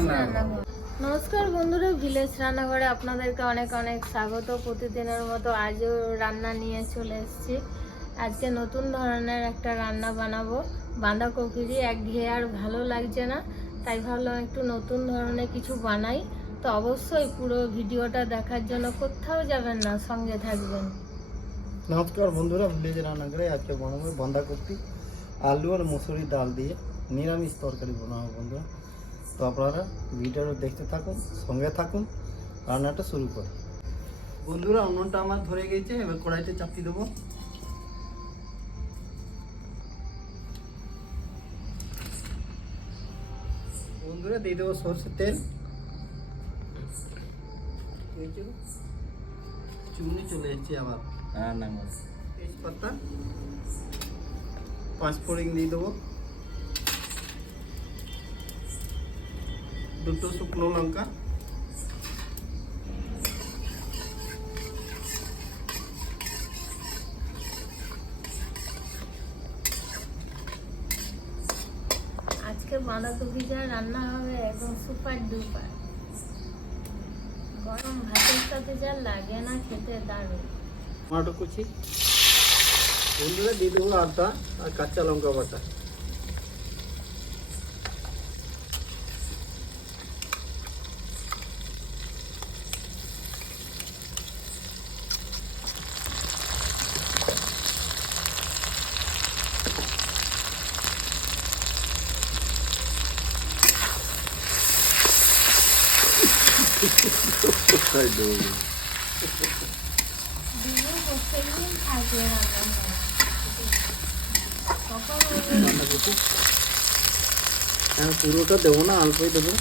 নমস্কার বন্ধুরা, ভিলেজ রান্নাঘরে আপনাদেরকে অনেক অনেক স্বাগত। প্রতিদিনের মতো আজও রান্না নিয়ে চলে এসেছি। আজকে নতুন ধরনের একটা রান্না বানাবো। বাঁধাকপিরই এক ঘেয়ে আর ভালো লাগছে না, তাই ভাবলাম একটু নতুন ধরনের কিছু বানাই। তো অবশ্যই পুরো ভিডিওটা দেখার জন্য কোথাও যাবেন না, সঙ্গে থাকবেন। নমস্কার বন্ধুরা, ভিলেজ রান্নাঘরে আজকে বানাবো বাঁধাকপি, আলু আর মসুরি ডাল দিয়ে নিরামিষ তরকারি বানাবো বন্ধুরা। তো আপনারা ভিডিওটা দেখতে থাকুন সঙ্গে থাকুন রান্নাটা শুরু করি। বন্ধুরা উনুনটা আমার ধরে গেছে এবার কড়াইতে চাপিয়ে দেবো। বন্ধুরা দিয়ে দেবো সর্ষের তেল। চুনি চলে এসেছি আবার। রান্নাঘর তেজপাতা। পাঁচ ফোড়িং দিয়ে দেবো। দুটো শুকনো লঙ্কা। আজকে বাঁধাকপি যা রান্না হবে একদম সুপার ডুপার। গরম ভাতের সাথে যা লাগে না খেতে দারুণ। টমাটো কুচি বন্ধুরা দিয়ে দেবো আদা আর কাঁচা লঙ্কা বাটা। রান্না করছি হ্যাঁ পুরোটা দেবো না অল্পই দেবো।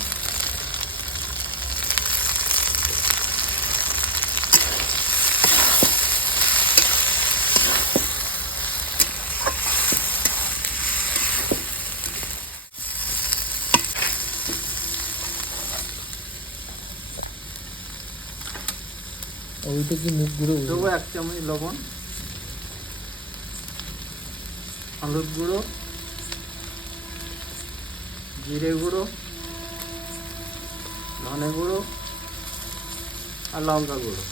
কি মুখ ঘুরে দেবো এক চামচ লবণ হলুদ গুঁড়ো জিরে গুঁড়ো ধনে গুঁড়ো আর লঙ্কা গুঁড়ো।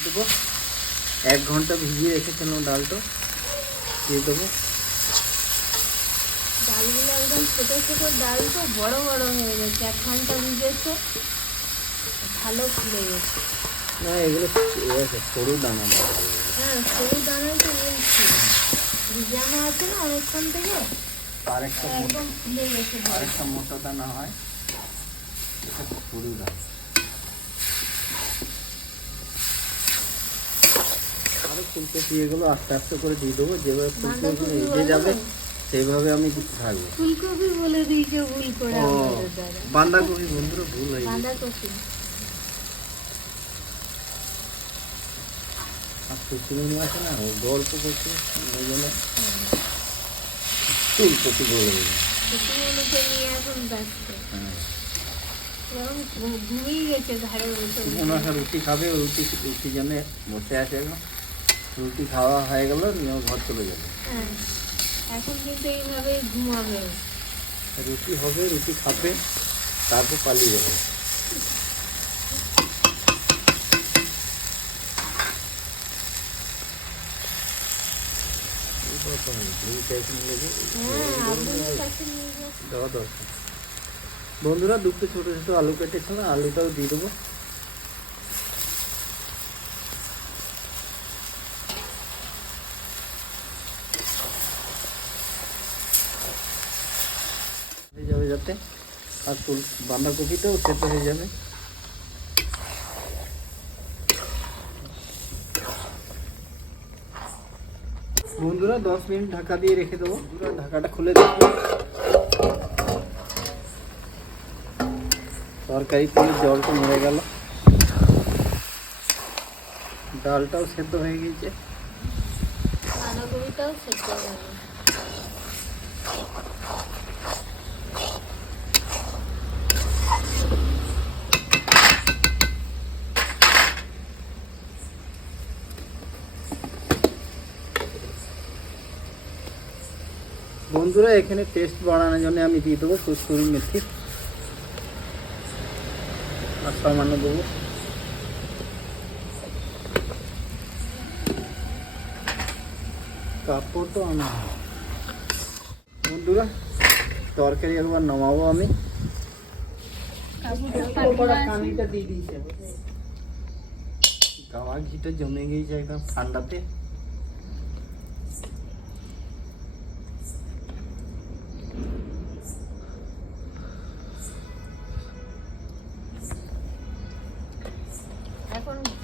দিয়ে দেবো। এক ঘণ্টা ভিজিয়ে রেখেছিলাম ডালটা? দিয়ে দেবো। ডালগুলো একদম ছোট ছোট ডাল তো বড় বড় হয়ে গেছে। এক ঘণ্টা ভিজেছে ভালো ফুলে গেছে। না এগুলো সরু দানা হ্যাঁ সরু দানাই তো বলছি। ভিজানো আছে না অনেকক্ষণ থেকে? আর একটা মোটা- একদম ফুলে গেছে আর একটা মোটা দানা হয় এটা সরু দানা। আরও ফুলকপি এগুলো আস্তে আস্তে করে দিয়ে দেবো যেভাবে ফুলকপি যাবে সেইভাবে আমি থাকব। ফুলকপি বলে দিয়েছে ভুল করে বাঁধাকপি বন্ধুরা ভুল হয়ে বাঁধাকপি। আর শুকনো নিয়ে না ও গল্প করছে ওই জন্য ফুলকপি বলে হ্যাঁ। রুটি খাবে রুটি রুটি জন্য বসে আছে এখন। রুটি খাওয়া হয়ে গেল নিয়ে ঘর চলে যাবে হ্যাঁ এখন কিন্তু এইভাবেই ঘুমাবে। রুটি হবে রুটি খাবে তারপর পালিয়ে যাবে। হ্যাঁ বন্ধুরা দুটো ছোট ছোট আলু কেটেছিলাম আলুটাও দিয়ে দেবো। যাতে আর ফুল বাঁধাকপিটাও সেদ্ধ হয়ে যাবে। বন্ধুরা, দশ মিনিট ঢাকা দিয়ে রেখে দেবো। বন্ধুরা, ঢাকাটা খুলে দেখব তরকারি থেকে জলটা মরে গেল। ডালটাও সেদ্ধ হয়ে গেছে। বাঁধাকপিটাও সেদ্ধ হয়ে গেছে। বন্ধুরা এখানে টেস্ট বাড়ানোর জন্য আমি দিয়ে দেবো কস্তুরি মেথি। আর সামান্য দেবো। কাপড় তো আনা বন্ধুরা তরকারি একবার নামাবো আমি। গাওয়া ঘিটা জমে গিয়েছে একদম ঠান্ডাতে।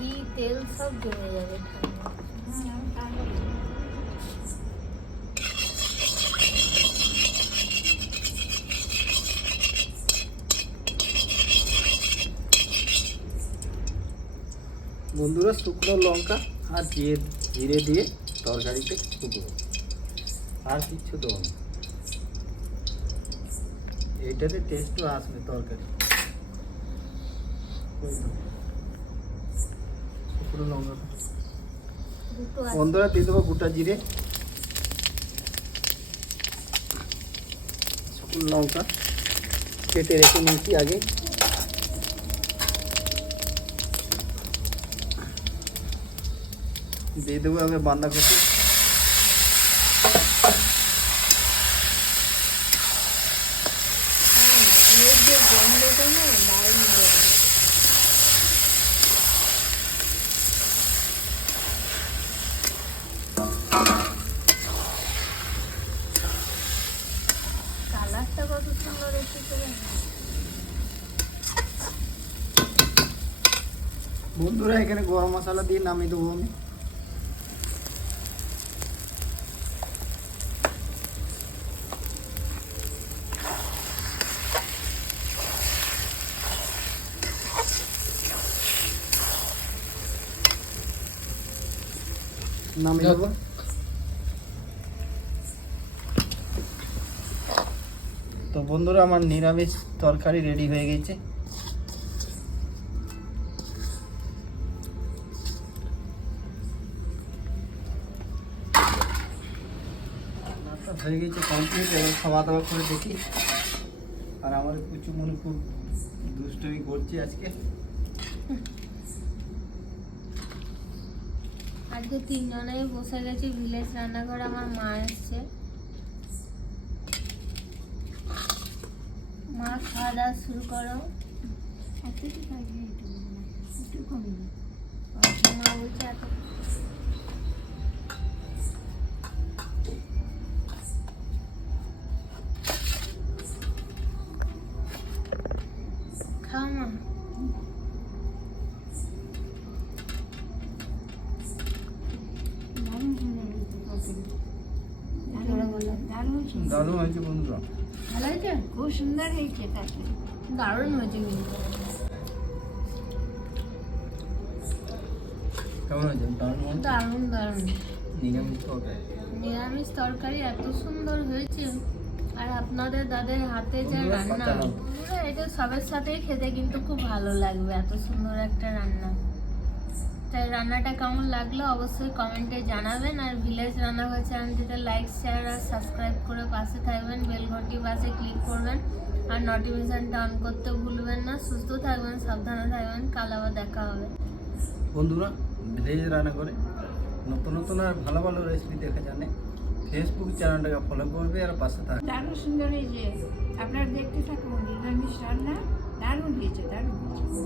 ঘি তেল সব জমে যাবে বন্ধুরা শুকনো লঙ্কা আর জিরে জিরে দিয়ে তরকারিতে শুকনো আর কিচ্ছু দেবো না। এইটাতে টেস্টও আসবে তরকারি। লঙ্কা বন্ধুরা দিয়ে দেবো গোটা জিরে। শুকনো লঙ্কা কেটে রেখে নিয়েছি আগে। দিয়ে দেবো আমি বাঁধাকপি। হ্যাঁ, গন্ধটা না দারুণ বেরোয়। বন্ধুরা এখানে গরম মশলা দিয়ে নামিয়ে দেবো আমি। নামিয়ে দেবো। বন্ধুরা, আমার নিরামিষ তরকারি রেডি হয়ে গেছে। হয়ে গেছে কমপ্লিট এবার খাওয়া দাওয়া করে দেখি। আর আমার কুচু মনে খুব দুষ্টমি করছে আজকে। আজকে তিনজনেই বসে গেছি, ভিলেজ রান্নাঘরে আমার মা এসছে। মা খাওয়া দাওয়া শুরু করো। মা বলছে এত দারুণ হয়েছে বন্ধুরা। ভালো হয়েছে? খুব সুন্দর হয়েছে দারুণ হয়েছে কেমন হয়েছে? দারুণ দারুণ দারুণ। নিরামিষ তরকারি। নিরামিষ তরকারি এত সুন্দর হয়েছে। আর আপনাদের দাদের হাতে যে রান্না এটা সবের সাথেই খেতে কিন্তু খুব ভালো লাগবে এত সুন্দর একটা রান্না। তাই রান্নাটা কেমন লাগল অবশ্যই কমেন্টে জানাবেন। আর ভিলেজ রান্না রান্নাঘর চ্যানেলটিতে লাইক শেয়ার আর সাবস্ক্রাইব করে পাশে থাকবেন বেল ঘন্টি পাশে ক্লিক করবেন। আর নোটিফিকেশনটা অন করতে ভুলবেন না সুস্থ থাকবেন সাবধানে থাকবেন কাল আবার দেখা হবে। বন্ধুরা ভিলেজ রান্না করে নতুন নতুন আর ভালো ভালো রেসিপি দেখে জানে ফেসবুক চ্যানেলটাকে ফলো করবে আর পাশে থাকবে দারুণ সুন্দর হয়েছে। আপনারা দেখতে থাকুন নিরামিষ রান্না দারুণ হয়েছে দারুণ হয়েছে।